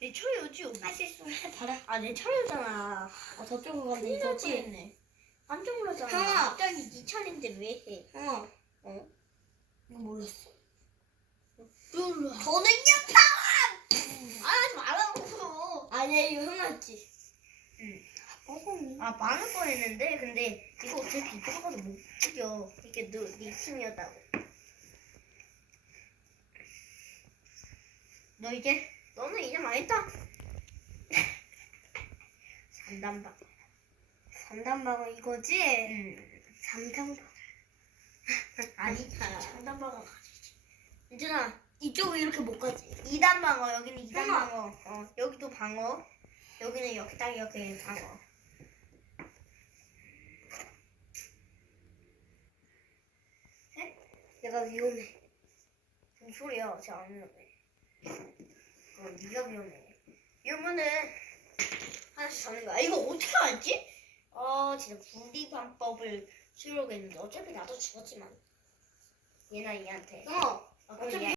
내 철이었지. 할수 있으면 해봐라. 아, 내 철이잖아. 아, 저쪽으로 가는데 큰일 날 이거지? 뻔했네. 깜짝 놀랐잖아. 형아. 갑자기 네 철인데 왜 해? 어. 어? 이거 몰랐어. 놀라. 저는요, 아, 하지 말라고. 아니야, 이거 형았지. 응. 어, 아, 많을 뻔했는데, 근데 이거 어차피 이쪽으로 가서 못 죽여. 이게 너, 네 힘이었다고. 너 이제, 너는 이제 망했다. 산단박. 삼단방어 이거지? 응. 삼단방. 아니잖아. 산단박은 가지지. 이준아, 이쪽은 이렇게 못 가지. 2단 방어, 여기는 2단 형아. 방어. 어, 여기도 방어. 여기는 이렇게 딱 이렇게 방어. 얘가 위험해. 무슨 소리야? 쟤안 위험해. 어, 네가 위험해. 이러면은 하나씩 잡는 거야. 이거 어떻게 알지? 어, 진짜 분리 방법을 쓰려고 했는데 어차피 나도 죽었지만 얘나 얘한테. 어. 아, 그럼 얘